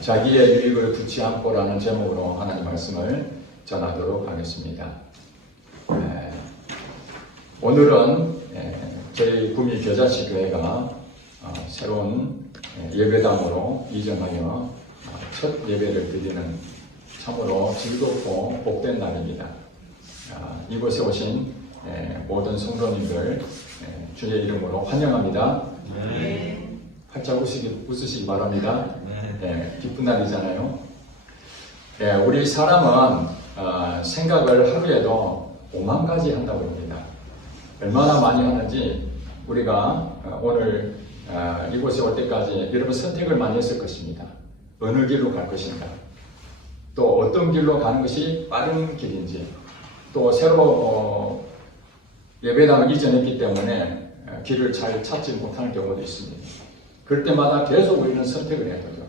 자기의 유익을 붙지 않고라는 제목으로 하나님 말씀을 전하도록 하겠습니다. 오늘은 저희 구미 겨자씨 교회가 새로운 예배당으로 이전하여 첫 예배를 드리는 참으로 즐겁고 복된 날입니다. 이곳에 오신 모든 성도님들 주의 이름으로 환영합니다. 네. 활짝 웃으시기 바랍니다. 기쁜 날이잖아요. 우리 사람은 생각을 하루에도 5만 가지 한다고 합니다. 얼마나 많이 하는지 우리가 오늘 이곳에 올 때까지 여러분 선택을 많이 했을 것입니다. 어느 길로 갈 것인가, 또 어떤 길로 가는 것이 빠른 길인지, 또 새로 예배당을 이전했기 때문에 길을 잘 찾지 못하는 경우도 있습니다. 그럴 때마다 계속 우리는 선택을 해야 되죠.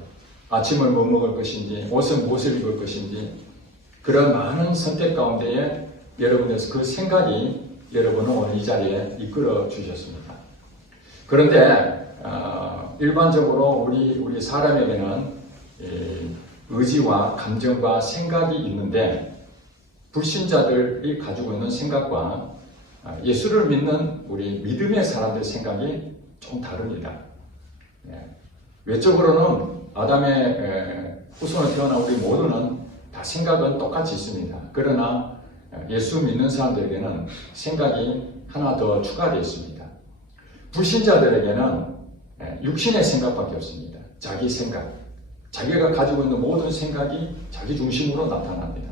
아침을 뭐 먹을 것인지, 옷은 무엇을 입을 것인지, 그런 많은 선택 가운데에 여러분께서 그 생각이 여러분을 오늘 이 자리에 이끌어 주셨습니다. 그런데 일반적으로 우리 사람에게는 의지와 감정과 생각이 있는데, 불신자들이 가지고 있는 생각과 예수를 믿는 우리 믿음의 사람들의 생각이 좀 다릅니다. 외적으로는 아담의 후손으로 태어난 우리 모두는 다 생각은 똑같이 있습니다. 그러나 예수 믿는 사람들에게는 생각이 하나 더 추가되어 있습니다. 불신자들에게는 육신의 생각밖에 없습니다. 자기 생각, 자기가 가지고 있는 모든 생각이 자기 중심으로 나타납니다.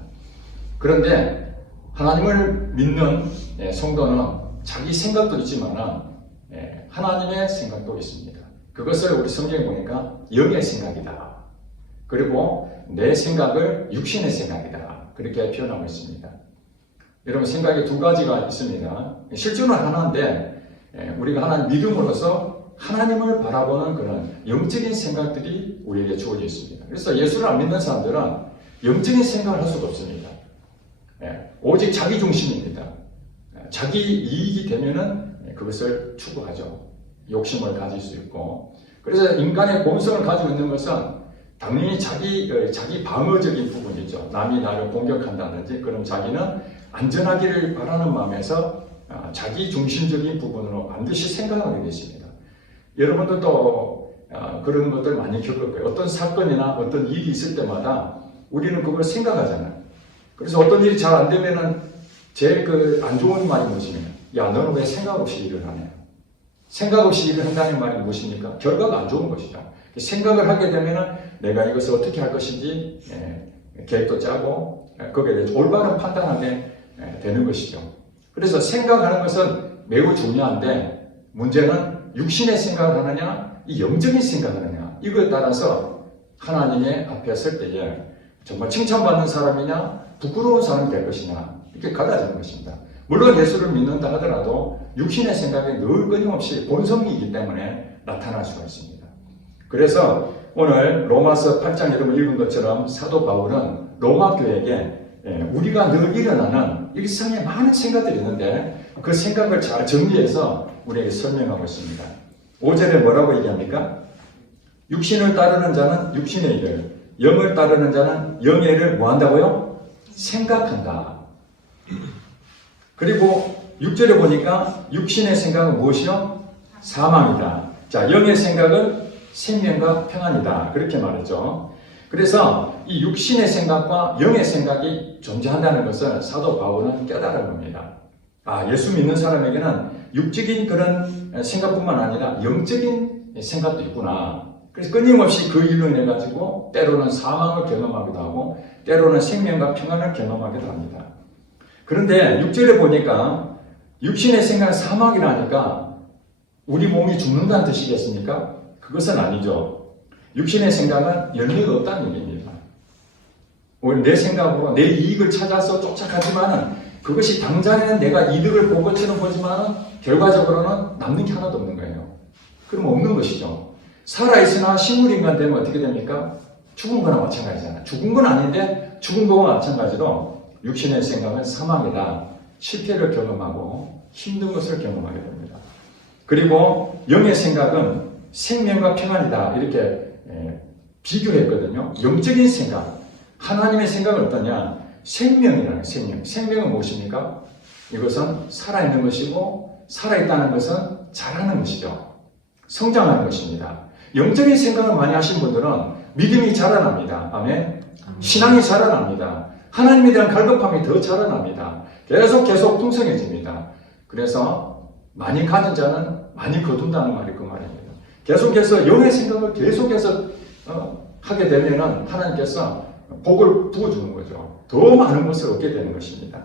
그런데 하나님을 믿는 성도는 자기 생각도 있지만 하나님의 생각도 있습니다. 그것을 우리 성경에 보니까 영의 생각이다. 그리고 내 생각을 육신의 생각이다. 그렇게 표현하고 있습니다. 여러분, 생각이 두 가지가 있습니다. 실제로는 하나인데 우리가 하나님 믿음으로써 하나님을 바라보는 그런 영적인 생각들이 우리에게 주어져 있습니다. 그래서 예수를 안 믿는 사람들은 영적인 생각을 할 수가 없습니다. 오직 자기 중심입니다. 자기 이익이 되면은 그것을 추구하죠. 욕심을 가질 수 있고. 그래서 인간의 본성을 가지고 있는 것은 당연히 자기 방어적인 부분이죠. 남이 나를 공격한다든지, 그럼 자기는 안전하기를 바라는 마음에서 자기 중심적인 부분으로 반드시 생각하게 되십니다. 여러분들도 그런 것들 많이 겪을 거예요. 어떤 사건이나 어떤 일이 있을 때마다 우리는 그걸 생각하잖아요. 그래서 어떤 일이 잘 안 되면은 제일 안 좋은 말이 무엇이냐? 야, 너는 왜 생각 없이 일을 하냐? 생각 없이 일을 한다는 말이 무엇입니까? 결과가 안 좋은 것이죠. 생각을 하게 되면은 내가 이것을 어떻게 할 것인지 계획도 짜고 거기에 대해서 올바른 판단하게 되는 것이죠. 그래서 생각하는 것은 매우 중요한데, 문제는 육신의 생각을 하느냐, 이 영적인 생각을 하느냐, 이거에 따라서 하나님의 앞에 설 때에 정말 칭찬받는 사람이냐, 부끄러운 사람이 될 것이냐, 이렇게 갈라지는 것입니다. 물론 예수를 믿는다 하더라도 육신의 생각이 늘 끊임없이 본성이기 때문에 나타날 수가 있습니다. 그래서 오늘 로마서 8장 여러분 읽은 것처럼 사도 바울은 로마 교회에게 우리가 늘 일어나는 일상에 많은 생각들이 있는데 그 생각을 잘 정리해서 우리에게 설명하고 있습니다. 5절에 뭐라고 얘기합니까? 육신을 따르는 자는 육신의 일을, 영을 따르는 자는 영의 일을 뭐 한다고요? 생각한다. 그리고 6절에 보니까 육신의 생각은 무엇이요? 사망이다. 자, 영의 생각은 생명과 평안이다. 그렇게 말했죠. 그래서 이 육신의 생각과 영의 생각이 존재한다는 것을 사도 바울은 깨달은 겁니다. 예수 믿는 사람에게는 육적인 그런 생각뿐만 아니라 영적인 생각도 있구나. 그래서 끊임없이 그 일로 인해 가지고 때로는 사망을 경험하기도 하고 때로는 생명과 평안을 경험하기도 합니다. 그런데 6절에 보니까 육신의 생각은 사망이라니까 우리 몸이 죽는다는 뜻이겠습니까? 그것은 아니죠. 육신의 생각은 열매가 없다는 얘기입니다. 오늘 내 생각으로 내 이익을 찾아서 쫓아가지만은 그것이 당장에는 내가 이득을 본 것처럼 보지만은 결과적으로는 남는 게 하나도 없는 거예요. 그럼 없는 것이죠. 살아있으나 식물인간 되면 어떻게 됩니까? 죽은 거나 마찬가지잖아요. 죽은 건 아닌데 죽은 거와 마찬가지로 육신의 생각은 사망이다. 실패를 경험하고 힘든 것을 경험하게 됩니다. 그리고 영의 생각은 생명과 평안이다. 이렇게 비교를 했거든요. 영적인 생각, 하나님의 생각은 어떠냐? 생명이라는 생명. 생명은 무엇입니까? 이것은 살아있는 것이고 살아있다는 것은 자라는 것이죠. 성장하는 것입니다. 영적인 생각을 많이 하신 분들은 믿음이 자라납니다. 아멘. 신앙이 자라납니다. 하나님에 대한 갈급함이 더 자라납니다. 계속 풍성해집니다. 그래서 많이 가진 자는 많이 거둔다는 말이 그 말입니다. 계속해서 영의 생각을 계속해서 하게 되면은 하나님께서 복을 부어주는 거죠. 더 많은 것을 얻게 되는 것입니다.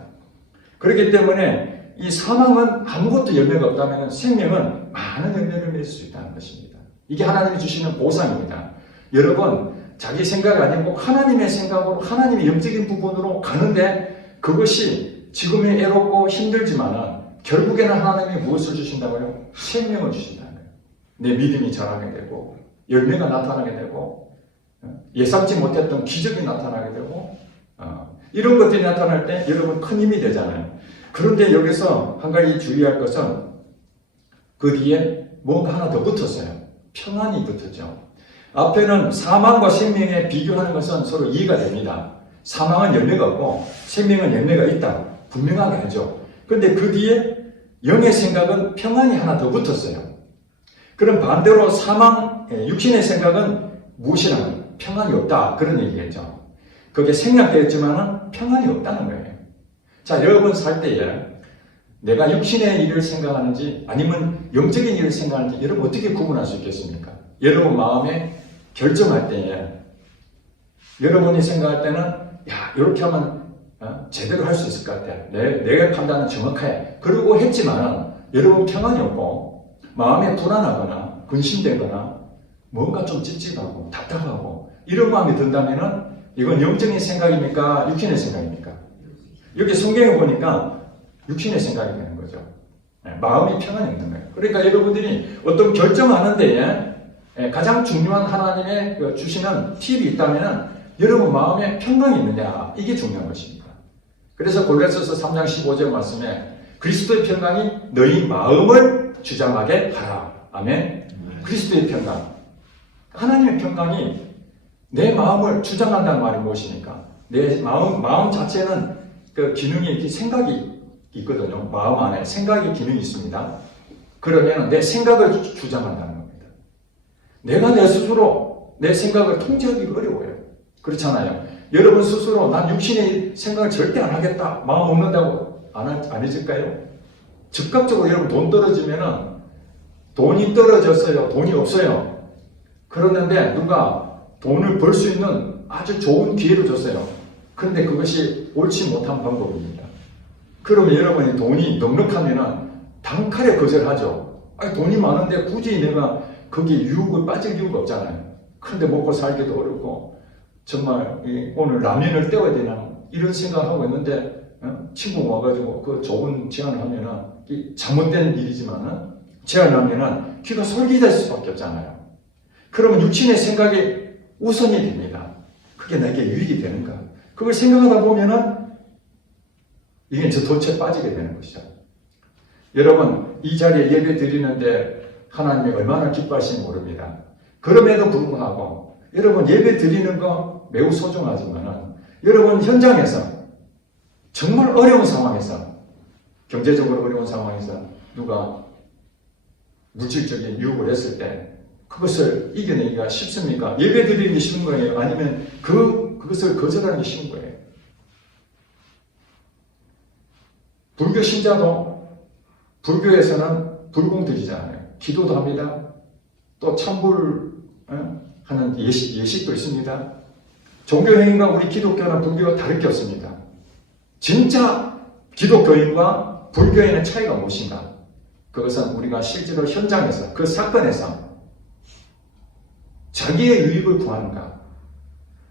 그렇기 때문에 이 사망은 아무것도 열매가 없다면 생명은 많은 열매를 맺을 수 있다는 것입니다. 이게 하나님이 주시는 보상입니다. 여러분, 자기 생각이 아니고 하나님의 생각으로 하나님의 영적인 부분으로 가는데 그것이 지금이 애롭고 힘들지만은 결국에는 하나님이 무엇을 주신다고요? 생명을 주신다는 거예요. 내 믿음이 자라게 되고 열매가 나타나게 되고 예상치 못했던 기적이 나타나게 되고 이런 것들이 나타날 때 여러분 큰 힘이 되잖아요. 그런데 여기서 한 가지 주의할 것은 그 뒤에 뭔가 하나 더 붙었어요. 평안이 붙었죠. 앞에는 사망과 생명에 비교하는 것은 서로 이해가 됩니다. 사망은 열매가 없고 생명은 열매가 있다. 분명하게 하죠. 그런데 그 뒤에 영의 생각은 평안이 하나 더 붙었어요. 그럼 반대로 육신의 생각은 무엇이라면 평안이 없다. 그런 얘기겠죠. 그게 생략되었지만 평안이 없다는 거예요. 자, 여러분 살 때에 내가 육신의 일을 생각하는지 아니면 영적인 일을 생각하는지 여러분 어떻게 구분할 수 있겠습니까? 여러분 마음에 결정할 때에 여러분이 생각할 때는 야, 이렇게 하면 제대로 할 수 있을 것 같아. 내 판단은 정확해. 그러고 했지만 여러분 평안이 없고 마음에 불안하거나 근심되거나 뭔가 좀 찝찝하고 답답하고 이런 마음이 든다면은 이건 영적인 생각입니까? 육신의 생각입니까? 여기 성경에 보니까 육신의 생각이 되는 거죠. 마음이 평안이 없는 거예요. 그러니까 여러분들이 어떤 결정하는 데에 가장 중요한 하나님의 주시는 팁이 있다면 여러분 마음에 평강이 있느냐 이게 중요한 것입니다. 그래서 골로새서 3장 15절 말씀에 그리스도의 평강이 너희 마음을 주장하게 하라. 아멘. 그리스도의 평강. 하나님의 평강이 내 마음을 주장한다는 말이 무엇입니까? 내 마음 자체는 그 기능이 생각이 있거든요. 마음 안에 생각의 기능이 있습니다. 그러면 내 생각을 주장한다는 겁니다. 내가 내 스스로 내 생각을 통제하기 어려워요. 그렇잖아요. 여러분 스스로 난 육신의 생각을 절대 안 하겠다. 마음 먹는다고 안 해질까요? 즉각적으로 여러분 돈 떨어지면은 돈이 떨어졌어요. 돈이 없어요. 그러는데 누가 돈을 벌 수 있는 아주 좋은 기회를 줬어요. 그런데 그것이 옳지 못한 방법입니다. 그러면 여러분이 돈이 넉넉하면은 단칼에 거절하죠. 아니, 돈이 많은데 굳이 내가 거기에 유혹을 빠질 이유가 없잖아요. 그런데 먹고 살기도 어렵고 정말 오늘 라면을 때워야 되나 이런 생각을 하고 있는데 친구가 와가지고 그 좋은 제안을 하면은 잘못된 일이지만은 제안을 하면은 귀가 솔깃할 수밖에 없잖아요. 그러면 육신의 생각이 우선이 됩니다. 그게 내게 유익이 되는가? 그걸 생각하다 보면은 이게 저 덫에 빠지게 되는 것이죠. 여러분 이 자리에 예배 드리는데 하나님이 얼마나 기뻐하시는지 모릅니다. 그럼에도 불구하고 여러분 예배 드리는 거 매우 소중하지만 여러분 현장에서 정말 어려운 상황에서 경제적으로 어려운 상황에서 누가 물질적인 유혹을 했을 때 그것을 이겨내기가 쉽습니까? 예배 드리는 게 쉬운 거예요? 아니면 그것을 거절하는 게 쉬운 거예요? 불교 신자도 불교에서는 불공드리잖아요. 기도도 합니다. 또 찬불 하는 예식도 있습니다. 종교행위가 우리 기독교나 불교가 다를 게 없습니다. 진짜 기독교인과 불교인의 차이가 무엇인가? 그것은 우리가 실제로 현장에서 그 사건에서 자기의 유익을 구하는가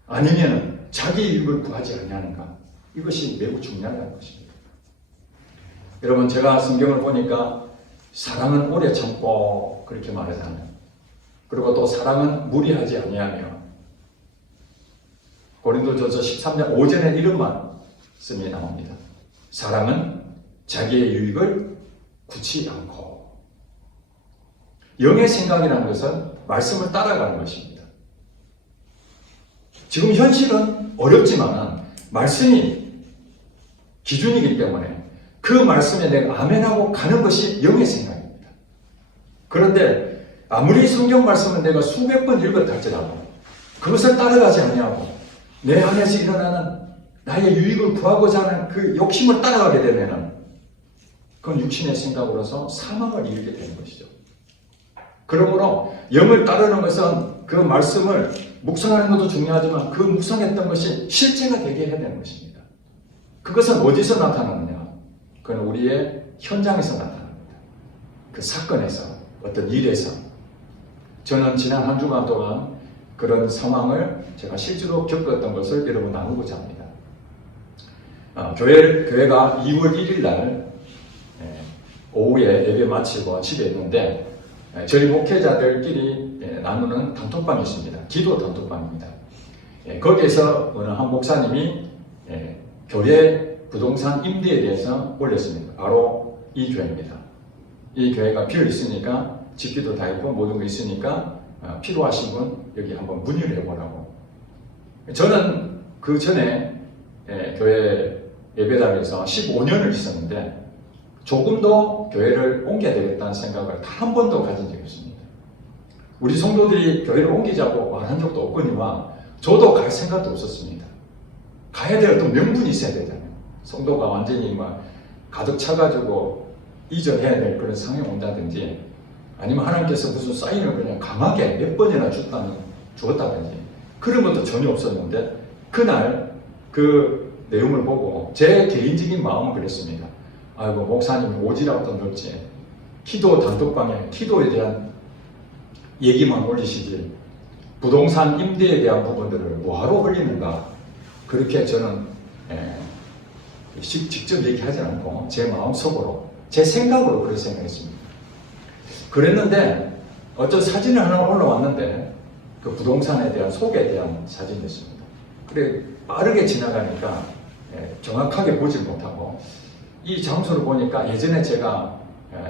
아니면 자기의 유익을 구하지 않냐는가 이것이 매우 중요하다는 것입니다. 여러분 제가 성경을 보니까 사랑은 오래 참고 그렇게 말하잖아요. 그리고 또 사랑은 무리하지 아니하며 고린도전서 13장 5절에 이런 말씀이 나옵니다. 사랑은 자기의 유익을 굳지 않고 영의 생각이라는 것은 말씀을 따라가는 것입니다. 지금 현실은 어렵지만 말씀이 기준이기 때문에 그 말씀에 내가 아멘하고 가는 것이 영의 생각입니다. 그런데 아무리 성경 말씀을 내가 수백 번 읽었다 할지라도 그것을 따라가지 아니하고 내 안에서 일어나는 나의 유익을 구하고자 하는 그 욕심을 따라가게 되면은 그건 육신의 생각으로서 사망을 이루게 되는 것이죠. 그러므로 영을 따르는 것은 그 말씀을 묵상하는 것도 중요하지만 그 묵상했던 것이 실제가 되게 해야 되는 것입니다. 그것은 어디서 나타나느냐? 그건 우리의 현장에서 나타납니다. 그 사건에서, 어떤 일에서. 저는 지난 한 주간 동안 그런 상황을 제가 실제로 겪었던 것을 여러분 나누고자 합니다. 교회가 2월 1일 날 오후에 예배 마치고 집에 있는데 저희 목회자들끼리 나누는 단톡방이 있습니다. 기도 단톡방입니다. 거기에서 어느 한 목사님이 교회 부동산 임대에 대해서 올렸습니다. 바로 이 교회입니다. 이 교회가 비어 있으니까 집기도 다 있고 모든 거 있으니까 필요하신 분 여기 한번 문의를 해보라고. 저는 그 전에 교회 예배당에서 15년을 있었는데 조금 더 교회를 옮겨야 되겠다는 생각을 단 한 번도 가진 적이 없습니다. 우리 성도들이 교회를 옮기자고 말한 적도 없거니와 저도 갈 생각도 없었습니다. 가야 될 어떤 명분이 있어야 되잖아요. 성도가 완전히 막 가득 차가지고 이전해야 될 그런 상황이 온다든지 아니면 하나님께서 무슨 사인을 그냥 강하게 몇 번이나 주었다든지 그런 것도 전혀 없었는데 그날 그 내용을 보고 제 개인적인 마음은 그랬습니다. 아이고 목사님이 오지랖도 넓지 기도 단톡방에 기도에 대한 얘기만 올리시지 부동산 임대에 대한 부분들을 뭐하러 올리는가 그렇게 저는 직접 얘기하지 않고 제 마음속으로 제 생각으로 그렇게 생각했습니다. 그랬는데 어떤 사진이 하나 올라왔는데 그 부동산에 대한 소개에 대한 사진이었습니다. 그래 빠르게 지나가니까 정확하게 보질 못하고 이 장소를 보니까 예전에 제가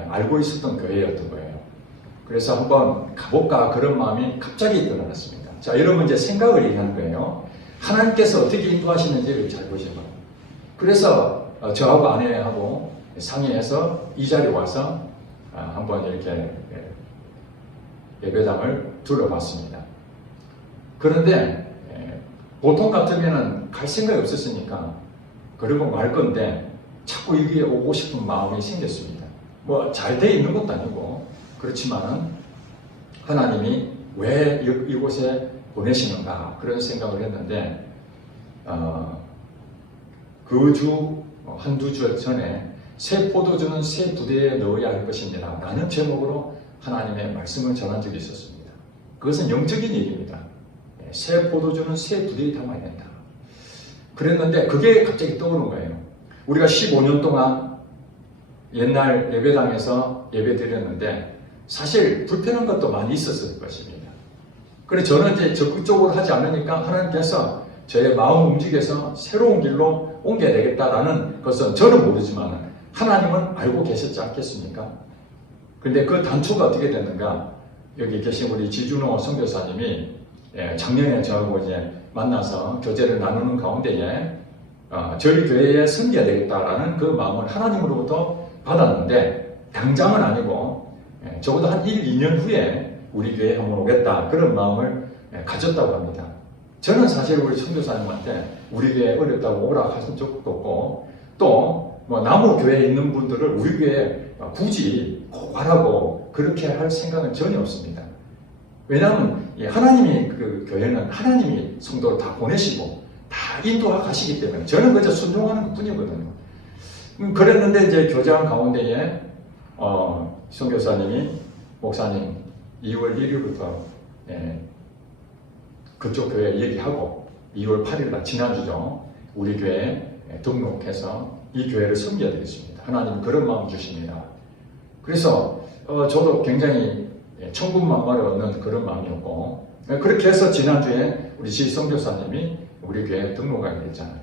알고 있었던 교회였던 거예요. 그래서 한번 가볼까 그런 마음이 갑자기 일어났습니다. 자, 여러분 이제 생각을 얘기하는 거예요. 하나님께서 어떻게 인도하시는지를 잘 보시고. 그래서 저하고 아내하고 상의해서 이 자리에 와서 한번 이렇게 예배당을 둘러봤습니다. 그런데 보통 같으면 갈 생각이 없었으니까 그러고 말 건데 자꾸 여기에 오고 싶은 마음이 생겼습니다. 뭐 잘 돼 있는 것도 아니고 그렇지만은 하나님이 왜 이곳에 보내시는가 그런 생각을 했는데 그 주 한두 주 전에 새 포도주는 새 부대에 넣어야 할 것입니다 라는 제목으로 하나님의 말씀을 전한 적이 있었습니다. 그것은 영적인 얘기입니다. 새 포도주는 새 부대에 담아야 된다. 그랬는데 그게 갑자기 떠오른 거예요. 우리가 15년 동안 옛날 예배당에서 예배 드렸는데 사실 불편한 것도 많이 있었을 것입니다. 그래서 저는 이제 적극적으로 하지 않으니까 하나님께서 저의 마음 움직여서 새로운 길로 옮겨야 되겠다라는 것은 저는 모르지만 하나님은 알고 계셨지 않겠습니까? 그런데 그 단초가 어떻게 됐는가? 여기 계신 우리 지준호 선교사님이 작년에 저하고 이제 만나서 교제를 나누는 가운데에 저희 교회에 섬겨야 되겠다라는 그 마음을 하나님으로부터 받았는데 당장은 아니고 적어도 한 1, 2년 후에 우리 교회에 한번 오겠다 그런 마음을 가졌다고 합니다. 저는 사실 우리 선교사님한테 우리 교회 어렵다고 오라 하신 적도 없고 또 뭐 나무 교회에 있는 분들을 우리 교회에 굳이 꼭 와라고 그렇게 할 생각은 전혀 없습니다. 왜냐하면 하나님이 그 교회는 하나님이 성도를 다 보내시고 다 인도하고 가시기 때문에 저는 그저 순종하는 것 뿐이거든요. 그랬는데 이제 교제한 가운데에 선교사님이 목사님 2월 1일부터 그쪽 교회 얘기하고 2월 8일날 지난주죠. 우리 교회에 등록해서 이 교회를 섬겨야 되겠습니다. 하나님 그런 마음 주십니다. 그래서 저도 굉장히 천군만마를 얻는 그런 마음이었고 그렇게 해서 지난주에 우리 지 선교사님이 우리 교회에 등록하게 됐잖아요.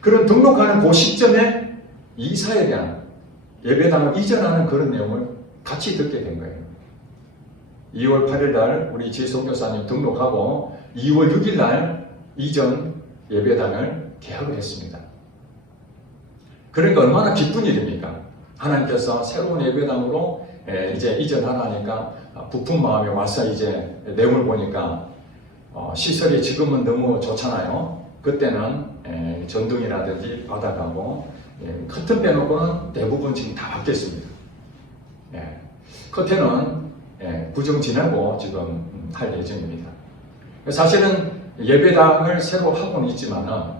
그런 등록하는 그 시점에 이사에 대한 예배당을 이전하는 그런 내용을 같이 듣게 된 거예요. 2월 8일 날 우리 지 선교사님 등록하고 2월 6일 날 이전 예배당을 개혁을 했습니다. 그러니까 얼마나 기쁜 일입니까? 하나님께서 새로운 예배당으로 이제 이전하라니까 부푼 마음에 와서 이제 내용을 보니까 시설이 지금은 너무 좋잖아요. 그때는 전등이라든지 바닥하고 커튼 빼놓고는 대부분 지금 다 바뀌었습니다. 커튼은 구정 지내고 지금 할 예정입니다. 사실은 예배당을 새로 하고는 있지만은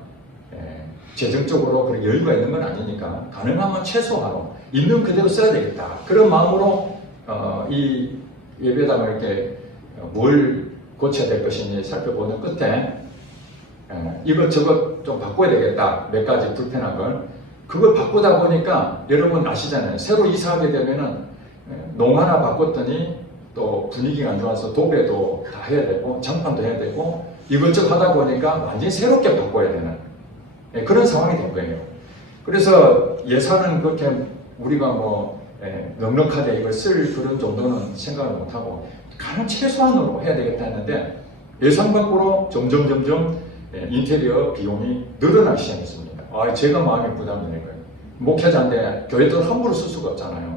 재정적으로 그렇게 여유가 있는 건 아니니까 가능하면 최소화로 있는 그대로 써야 되겠다. 그런 마음으로 이 예배당을 이렇게 뭘 고쳐야 될 것인지 살펴보는 끝에 이것저것 좀 바꿔야 되겠다. 몇 가지 불편한 걸. 그걸 바꾸다 보니까 여러분 아시잖아요. 새로 이사하게 되면은 농 하나 바꿨더니 또 분위기가 안 좋아서 도배도 다 해야 되고 장판도 해야 되고 이것저것 하다 보니까 완전히 새롭게 바꿔야 되는 그런 상황이 된 거예요. 그래서 예산은 그렇게 우리가 넉넉하게 이걸 쓸 그런 정도는 생각을 못하고 가능 최소한으로 해야 되겠다 했는데 예산 밖으로 점점 인테리어 비용이 늘어나기 시작했습니다. 제가 마음이 부담이 되는 거예요. 목회자인데 교회도 함부로 쓸 수가 없잖아요.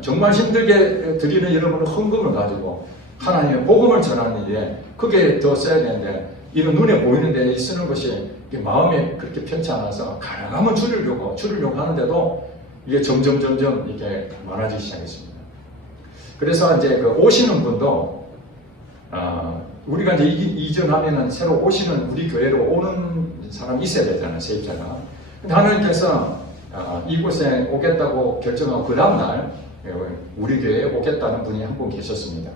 정말 힘들게 드리는 여러분의 헌금을 가지고 하나님의 복음을 전하는 일에 그게 더 써야 되는데 이런 눈에 보이는 데 쓰는 것이 마음에 그렇게 편치 않아서 가능하면 줄이려고 하는데도 이게 점점 이게 많아지기 시작했습니다. 그래서 이제 그 오시는 분도 우리가 이제 이전하면은 새로 오시는 우리 교회로 오는 사람이 있어야 되잖아요, 세입자가. 근데 하나님께서 이곳에 오겠다고 결정하고 그 다음날 우리 교회에 오겠다는 분이 한 분 계셨습니다.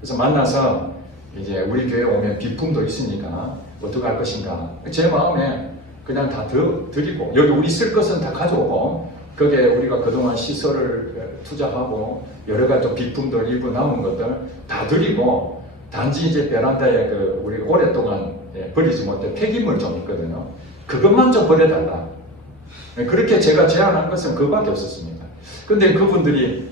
그래서 만나서 이제 우리 교회에 오면 비품도 있으니까 어떻게 할 것인가. 제 마음에 그냥 다 드리고 여기 우리 쓸 것은 다 가져오고 거기에 우리가 그동안 시설을 투자하고 여러 가지 좀 비품들 일부 남은 것들 다 드리고 단지 이제 베란다에 우리 오랫동안 버리지 못해 폐기물 좀 있거든요. 그것만 좀 버려달라. 그렇게 제가 제안한 것은 그거밖에 없었습니다. 근데 그분들이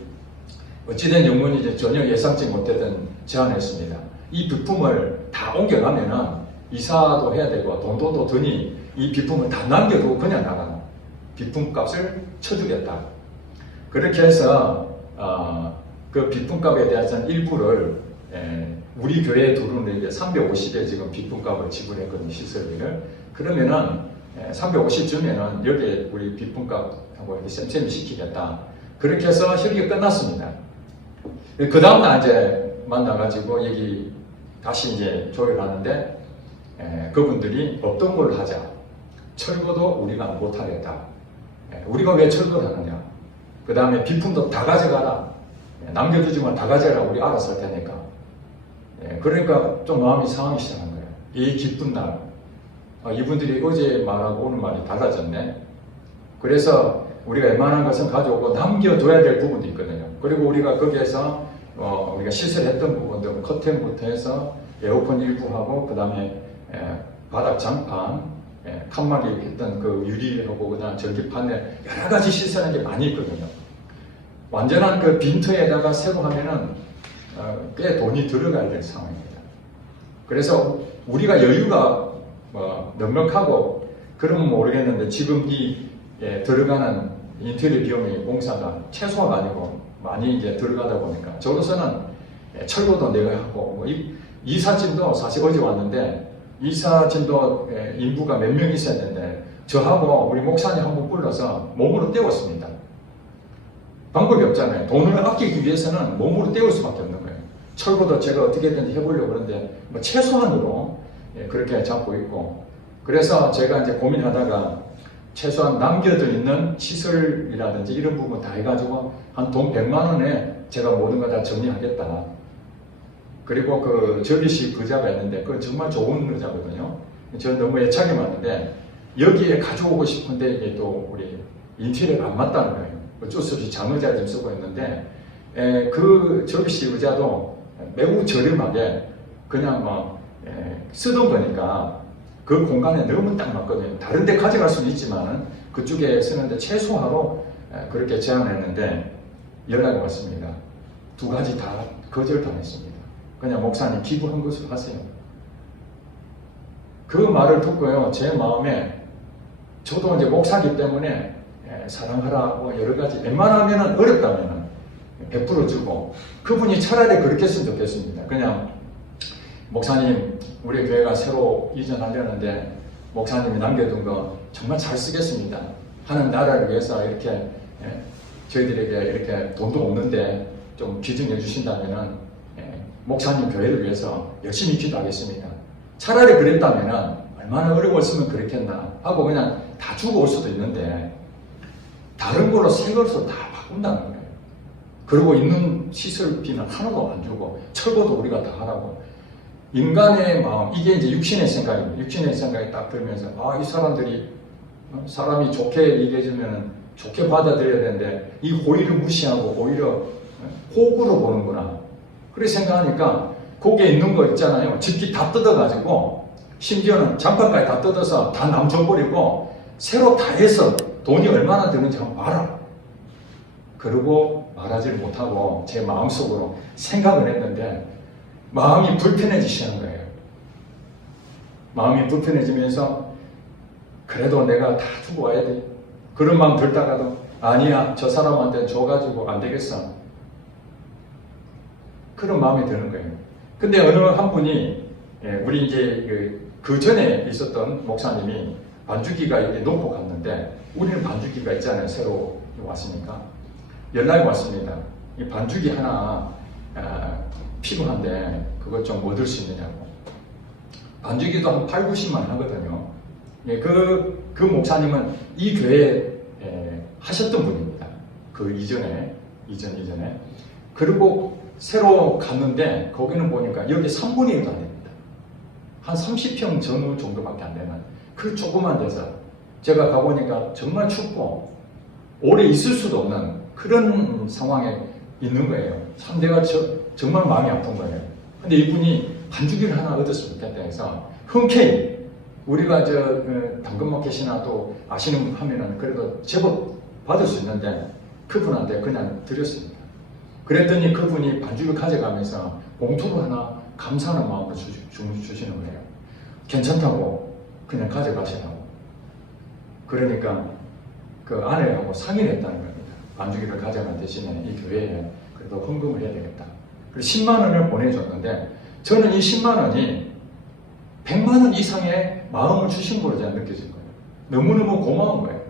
어찌된 영문이 이제 전혀 예상치 못했던 제안했습니다. 이 비품을 다 옮겨가면은 이사도 해야 되고 돈도 또 드니 이 비품을 다 남겨두고 그냥 나가는 비품값을 쳐주겠다. 그렇게 해서 그 비품값에 대해서 일부를 우리 교회에 들어오는 이제 350에 지금 비품값을 지불했거든요, 시설비를. 그러면은 350 주면은 여기에 우리 비품값하고 이렇게 쌤쌤이 시키겠다. 그렇게 해서 협의가 끝났습니다. 그 다음날 이제 만나가지고 여기 다시 이제 조율을 하는데 그분들이 어떤 걸 하자. 철거도 우리가 못하겠다. 우리가 왜 철거를 하느냐. 그 다음에 비품도 다 가져가라. 남겨두지만 다 가져가라. 우리 알아서 할 테니까. 그러니까 좀 마음이 상하기 시작한 거예요. 이 기쁜 날. 이분들이 어제 말하고 오늘 말이 달라졌네. 그래서 우리가 웬만한 것은 가져오고 남겨둬야 될 부분도 있거든요. 그리고 우리가 거기에서 우리가 시설했던 부분들, 커튼부터 해서 에어컨 일부하고 그 다음에 바닥 장판, 칸막이 했던 그 유리하고 그다음 전기판에 여러 가지 시설하는 게 많이 있거든요. 완전한 그 빈터에다가 새로 하면은 꽤 돈이 들어가야 될 상황입니다. 그래서 우리가 여유가 넉넉하고 그러면 모르겠는데 지금 이 들어가는 인테리어 비용이 공사가 최소화가 아니고 많이 이제 들어가다 보니까 저로서는 철거도 내가 하고 이사짐도 사실 어제 왔는데 이사짐도 인부가 몇 명 있어야 되는데 저하고 우리 목사님 한 분 불러서 몸으로 때웠습니다. 방법이 없잖아요. 돈을 아끼기 위해서는 몸으로 때울 수밖에 없는 거예요. 철거도 제가 어떻게든 해보려고 그러는데 최소한으로 그렇게 잡고 있고 그래서 제가 이제 고민하다가 최소한 남겨져 있는 시설이라든지 이런 부분 다 해가지고 한 돈 100만 원에 제가 모든 거 다 정리하겠다. 그리고 그 접이식 의자가 있는데 그건 정말 좋은 의자거든요. 저는 너무 애착이 많은데 여기에 가져오고 싶은데 이게 또 우리 인테리어가 안 맞다는 거예요. 어쩔 수 없이 장의자 좀 쓰고 있는데 그 접이식 의자도 매우 저렴하게 그냥 쓰던 거니까 그 공간에 너무 딱 맞거든요. 다른 데 가져갈 수는 있지만 그쪽에 쓰는데 최소화로 그렇게 제안했는데 연락이 왔습니다. 두 가지 다 거절당했습니다. 그냥 목사님 기부한 것으로 하세요. 그 말을 듣고요, 제 마음에 저도 이제 목사기 때문에 사랑하라 뭐 여러 가지 웬만하면 어렵다면 베풀어 주고 그분이 차라리 그렇게 했으면 좋겠습니다. 그냥 목사님 우리 교회가 새로 이전하려는데 목사님이 남겨둔 거 정말 잘 쓰겠습니다 하는 나라를 위해서 이렇게 저희들에게 이렇게 돈도 없는데 좀 기증해 주신다면은 목사님 교회를 위해서 열심히 기도하겠습니다. 차라리 그랬다면은 얼마나 어려웠으면 그랬겠나 하고 그냥 다 주고 올 수도 있는데 다른 걸로 새 것으로 다 바꾼다는 거예요. 그리고 있는 시설비는 하나도 안 주고 철거도 우리가 다 하라고. 인간의 마음, 이게 이제 육신의 생각입니다. 육신의 생각이 딱 들면서 이 사람들이 사람이 좋게 얘기해주면 좋게 받아들여야 되는데 이 호의를 무시하고 오히려 호구로 보는구나. 그렇게 생각하니까 거기에 있는 거 있잖아요. 집기 다 뜯어가지고 심지어는 장판까지 다 뜯어서 다 남줘버리고 새로 다 해서 돈이 얼마나 드는지 한번 봐라. 그러고 말하지를 못하고 제 마음속으로 생각을 했는데 마음이 불편해지시는 거예요. 마음이 불편해지면서 그래도 내가 다 주고 와야 돼. 그런 마음 들다가도 아니야 저 사람한테 줘가지고 안 되겠어. 그런 마음이 드는 거예요. 근데 어느 한 분이 우리 이제 그 전에 있었던 목사님이 반주기가 이렇게 놓고 갔는데 우리는 반주기가 있잖아요. 새로 왔으니까 연락이 왔습니다. 이 반주기 하나 필요한데 그것 좀 얻을 수 있느냐고. 반주기도 한 8, 90만 하거든요. 그 목사님은 이 교회에 하셨던 분입니다. 그 이전에. 그리고 새로 갔는데 거기는 보니까 여기 3분의 1도 안 됩니다. 한 30평 전후 정도밖에 안 되는 그 조그만 데서 제가 가보니까 정말 춥고 오래 있을 수도 없는 그런 상황에 있는 거예요. 참 내가 정말 마음이 아픈 거예요. 근데 이분이 반주기를 하나 얻었으면 좋겠다 해서 흔쾌히 우리가 당근마켓이나 또 아시는 분 하면은 그래도 제법 받을 수 있는데 그분한테 그냥 드렸습니다. 그랬더니 그분이 반주를 가져가면서 봉투로 하나 감사하는 마음으로 주시는 거예요. 괜찮다고 그냥 가져가시라고. 그러니까 그 아내하고 상의를 했다는 겁니다. 반주기를 가져간 대신에 이 교회에 그래도 헌금을 해야 되겠다. 그래서 10만 원을 보내줬는데 저는 이 10만 원이 100만 원 이상의 마음을 주신 걸로 제가 느껴진 거예요. 너무너무 고마운 거예요.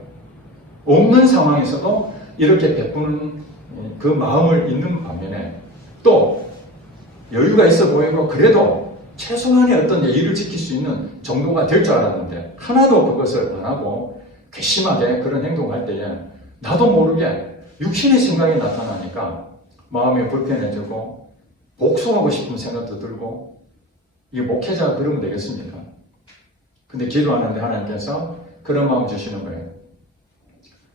없는 상황에서도 이렇게 베푸는 그 마음을 있는 반면에 또 여유가 있어 보이고 그래도 최소한의 어떤 예의를 지킬 수 있는 정도가 될 줄 알았는데 하나도 그것을 안 하고 괘씸하게 그런 행동을 할 때에 나도 모르게 육신의 생각이 나타나니까 마음이 불편해지고 복수하고 싶은 생각도 들고 이 목회자가 그러면 되겠습니까? 근데 기도하는데 하나님께서 그런 마음 주시는 거예요.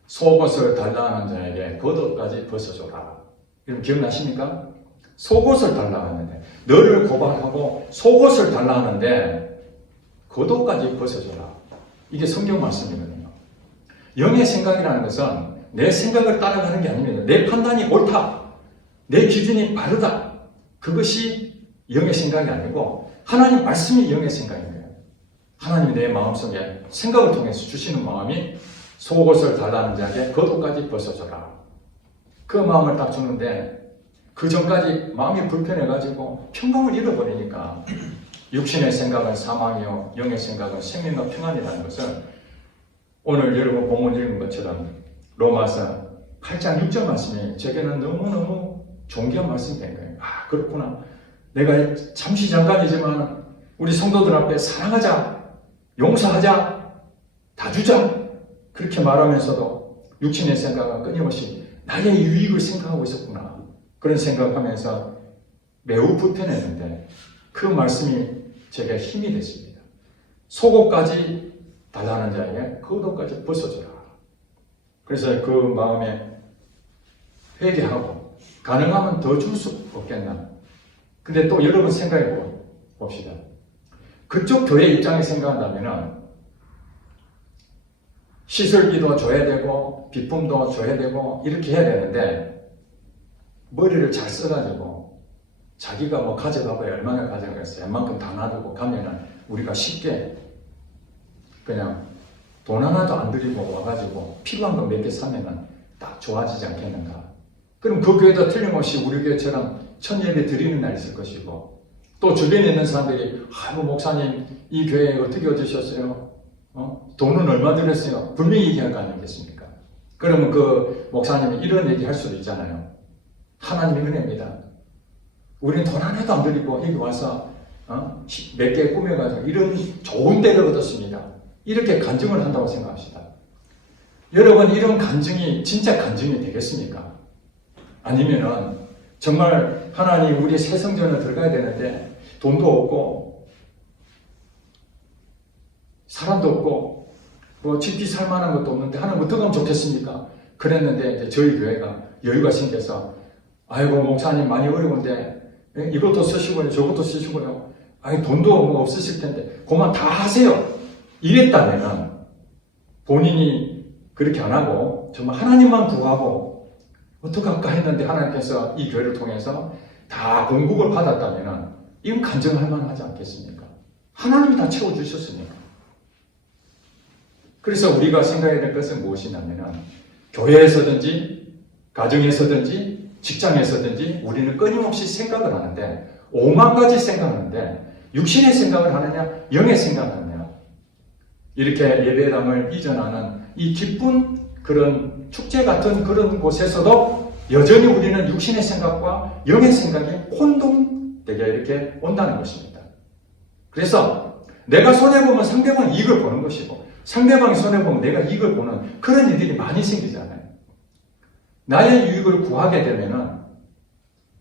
속옷을 달라 하는 자에게 겉옷까지 벗어줘라. 이런 기억나십니까? 속옷을 달라 하는데 너를 고발하고 속옷을 달라 하는데 겉옷까지 벗어줘라. 이게 성경 말씀이거든요. 영의 생각이라는 것은 내 생각을 따라가는 게 아닙니다. 내 판단이 옳다. 내 기준이 바르다. 그것이 영의 생각이 아니고 하나님 말씀이 영의 생각인 거예요. 하나님이 내 마음속에 생각을 통해서 주시는 마음이 속옷을 달라는 자에게 겉옷까지 벗어줘라. 그 마음을 딱 주는데 그 전까지 마음이 불편해가지고 평강을 잃어버리니까 육신의 생각은 사망이요 영의 생각은 생명과 평안이라는 것을 오늘 여러분 본문 읽은 것처럼 로마서 8장 6절 말씀이 제게는 너무너무 존귀한 말씀이 된 거예요. 그렇구나. 내가 잠시 잠깐이지만 우리 성도들 앞에 사랑하자, 용서하자, 다 주자 그렇게 말하면서도 육신의 생각은 끊임없이 나의 유익을 생각하고 있었구나. 그런 생각하면서 매우 불편했는데 그 말씀이 제게 힘이 됐습니다. 속옷까지 달라는 자에게 겉옷까지 벗어줘라. 그래서 그 마음에 회개하고 가능하면 더 줄 수 없겠나. 근데 또 여러분 생각해 봅시다. 그쪽 교회 입장에 생각한다면 시설비도 줘야 되고 비품도 줘야 되고 이렇게 해야 되는데 머리를 잘 써가지고 자기가 뭐 가져가봐야 얼마나 가져가겠어요. 웬만큼 다 놔두고 가면은 우리가 쉽게 그냥 돈 하나도 안 들이고 와가지고 필요한 거 몇 개 사면은 딱 좋아지지 않겠는가? 그럼 그 교회도 틀림없이 우리 교회처럼 천예배 드리는 날이 있을 것이고, 또 주변에 있는 사람들이 아이고 목사님 이 교회 어떻게 얻으셨어요? 돈은 얼마 들였어요? 분명히 얘기할 거 아니겠습니까? 그러면 그 목사님이 이런 얘기 할 수도 있잖아요. 하나님의 은혜입니다. 우리는 돈 하나도 안 들이고 여기 와서 몇 개 꾸며가지고 이런 좋은 데를 얻었습니다. 이렇게 간증을 한다고 생각합시다. 여러분 이런 간증이 진짜 간증이 되겠습니까? 아니면은 정말 하나님 우리 새 성전을 들어가야 되는데 돈도 없고 사람도 없고 뭐 집이 살만한 것도 없는데 하나님 어떻게 하면 좋겠습니까? 그랬는데 이제 저희 교회가 여유가 생겨서 아이고 목사님 많이 어려운데 이것도 쓰시고요 저것도 쓰시고요 아니 돈도 뭐 없으실 텐데 그만 다 하세요 이랬다면은 본인이 그렇게 안 하고 정말 하나님만 구하고 어떡할까 했는데 하나님께서 이 교회를 통해서 다 공급을 받았다면은 이건 간증할 만하지 않겠습니까? 하나님이 다 채워주셨으니까. 그래서 우리가 생각해야 될 것은 무엇이냐면은 교회에서든지 가정에서든지 직장에서든지 우리는 끊임없이 생각을 하는데 5만 가지 생각하는데 육신의 생각을 하느냐 영의 생각을 하느냐 이렇게 예배당을 이전하는 이 기쁜 그런 축제 같은 그런 곳에서도 여전히 우리는 육신의 생각과 영의 생각이 혼동되게 이렇게 온다는 것입니다. 그래서 내가 손해보면 상대방이 이익을 보는 것이고 상대방이 손해보면 내가 이익을 보는 그런 일들이 많이 생기잖아요. 나의 유익을 구하게 되면은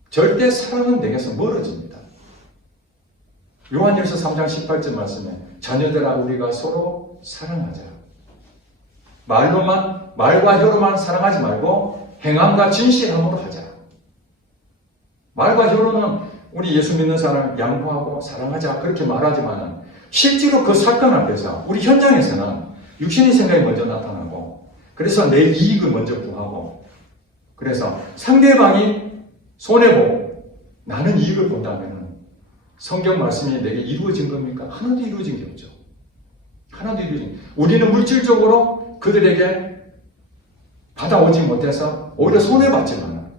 절대 사랑은 내게서 멀어집니다. 요한일서 3장 18절 말씀에 자녀들아 우리가 서로 사랑하자. 말과 혀로만 사랑하지 말고 행함과 진실함으로 하자. 말과 혀로는 우리 예수 믿는 사람 양보하고 사랑하자 그렇게 말하지만 실제로 그 사건 앞에서 우리 현장에서는 육신의 생각이 먼저 나타나고 그래서 내 이익을 먼저 구하고 그래서 상대방이 손해보고 나는 이익을 본다면 성경 말씀이 내게 이루어진 겁니까? 하나도 이루어진 게 없죠. 하나도 이루어진. 우리는 물질적으로 그들에게 받아오지 못해서 오히려 손해봤지만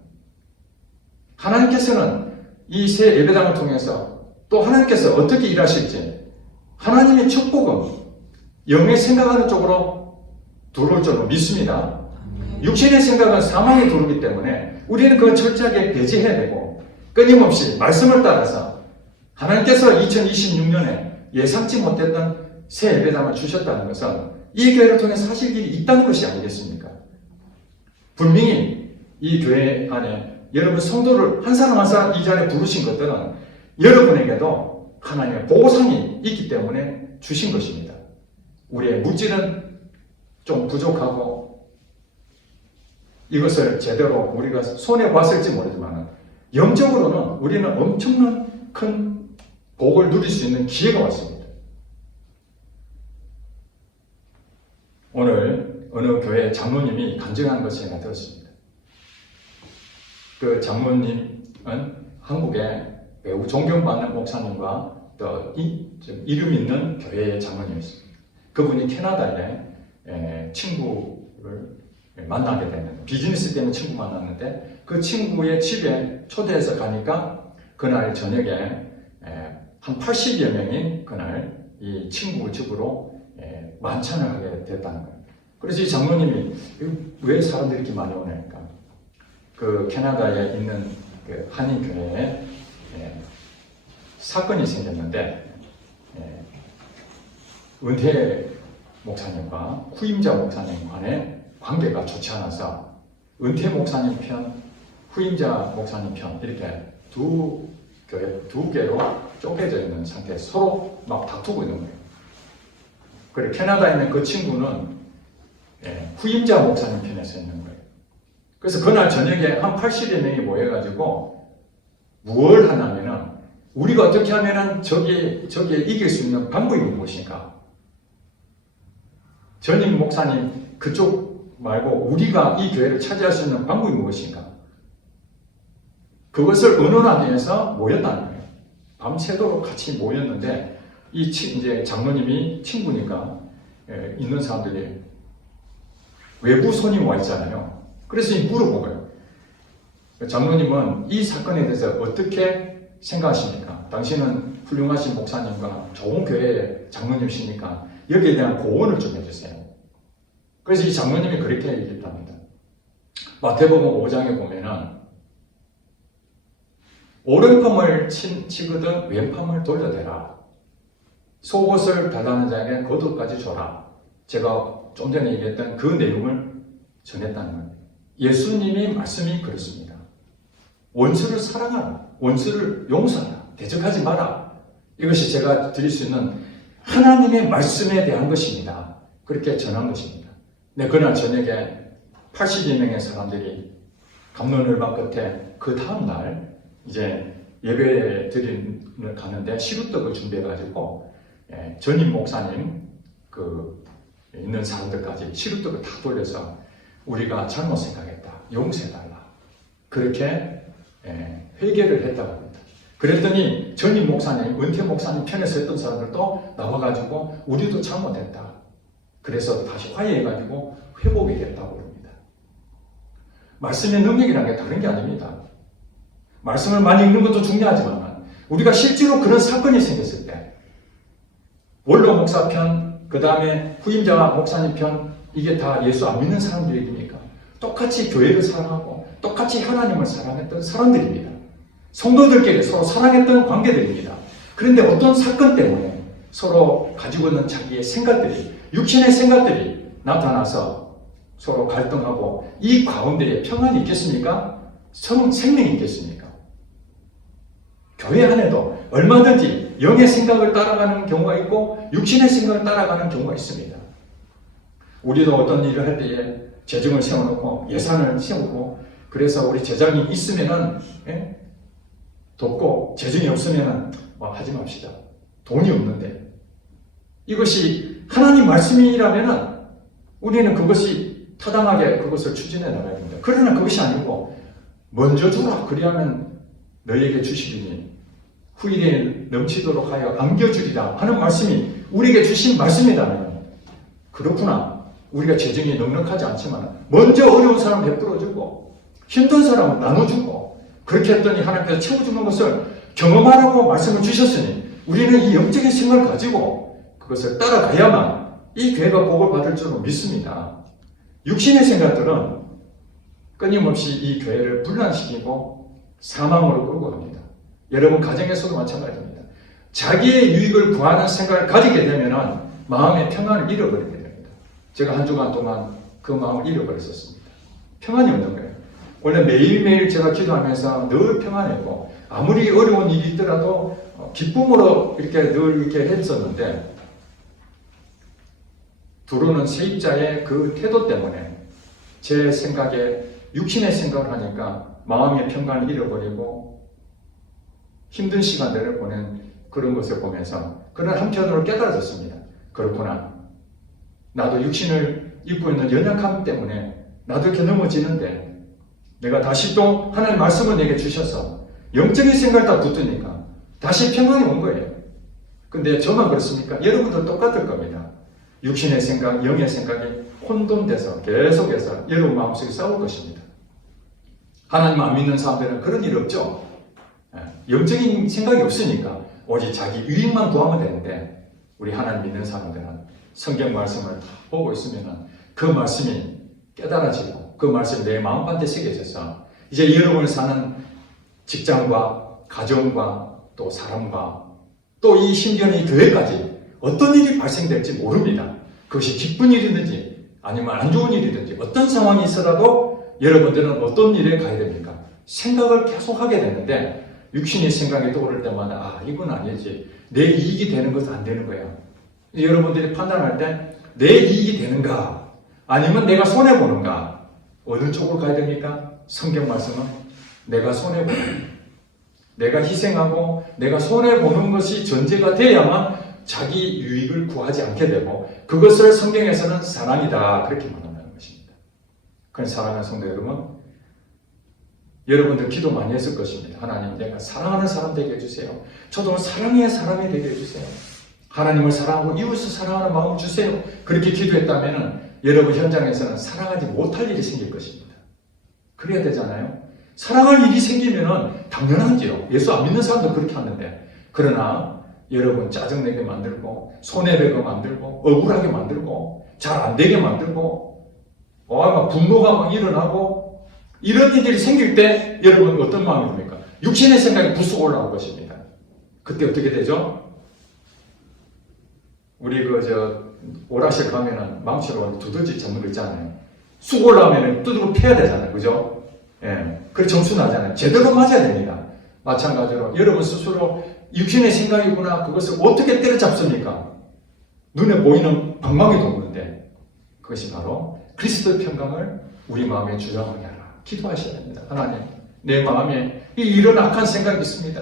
하나님께서는 이 새 예배당을 통해서 또 하나님께서 어떻게 일하실지 하나님의 축복은 영의 생각하는 쪽으로 들어올 줄로 믿습니다. 육신의 생각은 사망에 들어오기 때문에 우리는 그걸 철저하게 배제해야 되고 끊임없이 말씀을 따라서 하나님께서 2026년에 예상치 못했던 새 예배당을 주셨다는 것은 이 교회를 통해 사실 일이 있다는 것이 아니겠습니까? 분명히 이 교회 안에 여러분 성도를 한 사람 한 사람 이 자리에 부르신 것들은 여러분에게도 하나님의 보상이 있기 때문에 주신 것입니다. 우리의 물질은 좀 부족하고 이것을 제대로 우리가 손해봤을지 모르지만 영적으로는 우리는 엄청난 큰 복을 누릴 수 있는 기회가 왔습니다. 오늘 어느 교회 장로님이 간증한 것이 하나 들었습니다. 그 장로님은 한국의 매우 존경받는 목사님과 또 이름 있는 교회의 장로님이었습니다. 그분이 캐나다에 친구를 만나게 되는 비즈니스 때문에 친구 만났는데 그 친구의 집에 초대해서 가니까 그날 저녁에 한 80여 명이 그날 이 친구 집으로 만찬을 하게 됐다는 거예요. 그래서 이 장로님이 왜 사람들이 이렇게 많이 오냐니까 그 캐나다에 있는 그 한인교회에 사건이 생겼는데 은퇴 목사님과 후임자 목사님 간의 관계가 좋지 않아서 은퇴 목사님 편, 후임자 목사님 편 이렇게 두 개로 쪼개져 있는 상태에서 서로 막 다투고 있는 거예요. 그리고 캐나다에 있는 그 친구는 후임자 목사님 편에 서 있는 거예요. 그래서 그날 저녁에 한 80여 명이 모여가지고 뭘 하냐면은 우리가 어떻게 하면은 저기에 이길 수 있는 방법이 무엇인가? 전임 목사님 그쪽 말고 우리가 이 교회를 차지할 수 있는 방법이 무엇인가? 그것을 의논하기 위해서 모였다는 거예요. 밤새도록 같이 모였는데 이제 장로님이 친구니까 있는 사람들이 외부 손님 와 있잖아요. 그래서 물어본 거예요. 장로님은 이 사건에 대해서 어떻게 생각하십니까? 당신은 훌륭하신 목사님과 좋은 교회의 장로님이시니까 여기에 대한 고언을 좀 해주세요. 그래서 이 장로님이 그렇게 얘기했답니다. 마태복음 5장에 보면은 오른팔을 치거든 왼팔을 돌려대라. 속옷을 달라는 자에게 겉옷까지 줘라. 제가 좀 전에 얘기했던 그 내용을 전했다는 겁니다. 예수님의 말씀이 그렇습니다. 원수를 사랑하라. 원수를 용서하라. 대적하지 마라. 이것이 제가 드릴 수 있는 하나님의 말씀에 대한 것입니다. 그렇게 전한 것입니다. 네, 그날 저녁에 82명의 사람들이 갑론을박 끝에 그 다음날 이제 예배 드리러 가는데 시루떡을 준비해가지고 전임 목사님 있는 사람들까지 시루떡을 다 돌려서 우리가 잘못 생각했다. 용서해달라. 그렇게 회개를 했다고 합니다. 그랬더니 전임 목사님, 은퇴 목사님 편에 섰던 사람들도 나와가지고 우리도 잘못했다. 그래서 다시 화해해가지고 회복이 됐다고 합니다. 말씀의 능력이라는 게 다른 게 아닙니다. 말씀을 많이 읽는 것도 중요하지만 우리가 실제로 그런 사건이 생겼을 때 원로 목사 편, 그 다음에 후임자 목사님 편, 이게 다 예수 안 믿는 사람들입니까? 똑같이 교회를 사랑하고 똑같이 하나님을 사랑했던 사람들입니다. 성도들끼리 서로 사랑했던 관계들입니다. 그런데 어떤 사건 때문에 서로 가지고 있는 자기의 생각들이, 육신의 생각들이 나타나서 서로 갈등하고 이 가운데에 평안이 있겠습니까? 생명이 있겠습니까? 교회 안에도 얼마든지 영의 생각을 따라가는 경우가 있고 육신의 생각을 따라가는 경우가 있습니다. 우리도 어떤 일을 할 때에 재정을 세워놓고 예산을 세우고 그래서 우리 재정이 있으면은 돕고 재정이 없으면은 하지 맙시다. 돈이 없는데 이것이 하나님 말씀이라면은 우리는 그것이 타당하게 그것을 추진해 나가야 됩니다. 그러나 그것이 아니고 먼저 주라 그리하면 너희에게 주시리니 후일에 넘치도록 하여 안겨주리라 하는 말씀이 우리에게 주신 말씀이라면 그렇구나. 우리가 재정이 넉넉하지 않지만 먼저 어려운 사람 베풀어주고 힘든 사람은 나눠주고 그렇게 했더니 하나님께서 채워주는 것을 경험하라고 말씀을 주셨으니 우리는 이 영적인 생각을 가지고 그것을 따라가야만 이 교회가 복을 받을 줄로 믿습니다. 육신의 생각들은 끊임없이 이 교회를 분란시키고 사망으로 끌고 갑니다. 여러분 가정에서도 마찬가지입니다. 자기의 유익을 구하는 생각을 가지게 되면 마음의 평안을 잃어버리게 됩니다. 제가 한 주간 동안 그 마음을 잃어버렸었습니다. 평안이 없는 거예요. 원래 매일매일 제가 기도하면서 늘 평안했고 아무리 어려운 일이 있더라도 기쁨으로 이렇게 늘 이렇게 했었는데 들어오는 세입자의 그 태도 때문에 제 생각에 육신의 생각을 하니까 마음의 평안을 잃어버리고 힘든 시간들을 보낸 그런 것을 보면서 그런 한편으로 깨달아졌습니다. 그렇구나. 나도 육신을 입고 있는 연약함 때문에 나도 이렇게 넘어지는데 내가 다시 또 하나님의 말씀을 내게 주셔서 영적인 생각을 다 붙으니까 다시 평안이 온 거예요. 근데 저만 그렇습니까? 여러분도 똑같을 겁니다. 육신의 생각, 영의 생각이 혼돈돼서 계속해서 여러분 마음속에 싸울 것입니다. 하나님 안 믿는 사람들은 그런 일 없죠. 영적인 생각이 없으니까 오직 자기 유익만 구하면 되는데 우리 하나님 믿는 사람들은 성경 말씀을 다 보고 있으면 그 말씀이 깨달아지고 그 말씀이 내 마음밭에 새겨져서 이제 여러분이 사는 직장과 가정과 또 사람과 또 이 심지어는 이 교회까지 어떤 일이 발생될지 모릅니다. 그것이 기쁜 일이든지 아니면 안 좋은 일이든지 어떤 상황이 있어도 여러분들은 어떤 일에 가야 됩니까? 생각을 계속 하게 되는데 육신의 생각이 떠오를 때마다 이건 아니지. 내 이익이 되는 것은 안 되는 거야. 여러분들이 판단할 때 내 이익이 되는가 아니면 내가 손해보는가 어느 쪽으로 가야 됩니까? 성경 말씀은 내가 손해보는 내가 희생하고 내가 손해보는 것이 전제가 돼야만 자기 유익을 구하지 않게 되고 그것을 성경에서는 사랑이다 그렇게 말한다는 것입니다. 그런 사랑하는 성도 여러분 여러분들 기도 많이 했을 것입니다. 하나님 내가 사랑하는 사람 되게 해주세요. 저도 사랑의 사람이 되게 해주세요. 하나님을 사랑하고 이웃을 사랑하는 마음을 주세요. 그렇게 기도했다면 여러분 현장에서는 사랑하지 못할 일이 생길 것입니다. 그래야 되잖아요. 사랑할 일이 생기면 당연하지요. 예수 안 믿는 사람도 그렇게 하는데. 그러나 여러분 짜증내게 만들고 손해배고 만들고 억울하게 만들고 잘 안 되게 만들고 막 분노가 막 일어나고 이런 일들이 생길 때 여러분 어떤 마음이 듭니까? 육신의 생각이 부수고 올라올 것입니다. 그때 어떻게 되죠? 우리 오락실 가면은 망치로 두들지 잡는 거 있잖아요. 쑥 올라오면은 두들고 패야 되잖아요. 그죠? 예. 그래 점수 나잖아요. 제대로 맞아야 됩니다. 마찬가지로 여러분 스스로 육신의 생각이구나. 그것을 어떻게 때려잡습니까? 눈에 보이는 방망이도 없는데 그것이 바로 그리스도의 평강을 우리 마음에 주장하게 하라. 기도하셔야 됩니다. 하나님, 내 마음에 이런 악한 생각이 있습니다.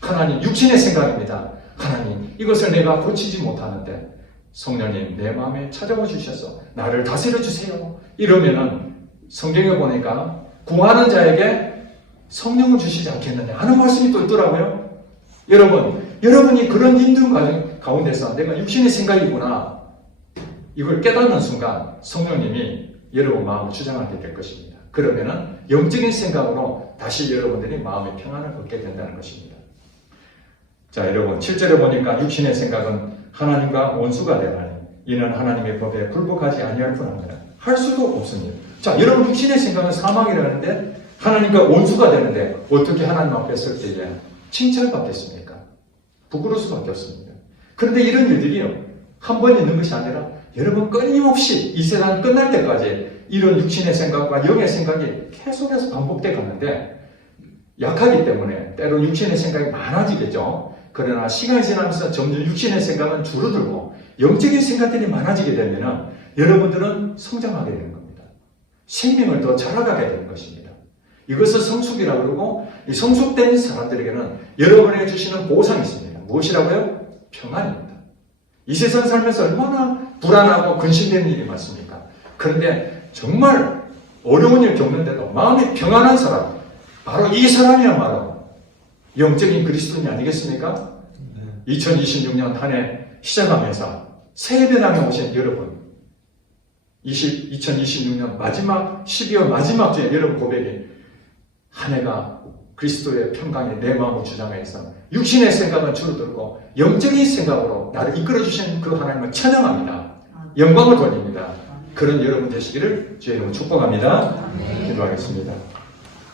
하나님, 육신의 생각입니다. 하나님, 이것을 내가 고치지 못하는데 성령님 내 마음에 찾아와 주셔서 나를 다스려 주세요. 이러면은 성경에 보니까 구하는 자에게 성령을 주시지 않겠느냐 하는 말씀이 또 있더라고요. 여러분이 그런 힘든 과정 가운데서 내가 육신의 생각이구나 이걸 깨닫는 순간 성령님이 여러분 마음을 주장하게 될 것입니다. 그러면은 영적인 생각으로 다시 여러분들이 마음의 평안을 얻게 된다는 것입니다. 자, 여러분 7절에 보니까 육신의 생각은 하나님과 원수가 되나니 이는 하나님의 법에 굴복하지 아니할 뿐합니다. 할 수도 없습니다. 자, 여러분 육신의 생각은 사망이라는데 하나님과 원수가 되는데 어떻게 하나님 앞에 설 때에 칭찬받겠습니까? 부끄러울 수밖에 없습니다. 그런데 이런 일들이요 한 번 있는 것이 아니라 여러분 끊임없이 이 세상 끝날 때까지 이런 육신의 생각과 영의 생각이 계속해서 반복돼 가는데 약하기 때문에 때로 육신의 생각이 많아지겠죠. 그러나 시간이 지나면서 점점 육신의 생각은 줄어들고 영적인 생각들이 많아지게 되면 여러분들은 성장하게 되는 겁니다. 생명을 더 자라가게 되는 것입니다. 이것을 성숙이라고 그러고 이 성숙된 사람들에게는 여러분에게 주시는 보상이 있습니다. 무엇이라고요? 평안입니다. 이 세상 살면서 얼마나 불안하고 근심되는 일이 많습니까? 그런데 정말 어려운 일 겪는데도 마음이 평안한 사람, 바로 이 사람이야말로 영적인 그리스도인이 아니겠습니까? 2026년 한 해 시작하면서 새해변함에 오신 여러분 2026년 마지막 12월 마지막 주에 여러분 고백이 한 해가 그리스도의 평강에 내 마음을 주장해서 육신의 생각은 줄어들고 영적인 생각으로 나를 이끌어주신 그 하나님을 찬양합니다. 영광을 돌립니다. 그런 여러분 되시기를 주의 이름으로 축복합니다. 기도하겠습니다.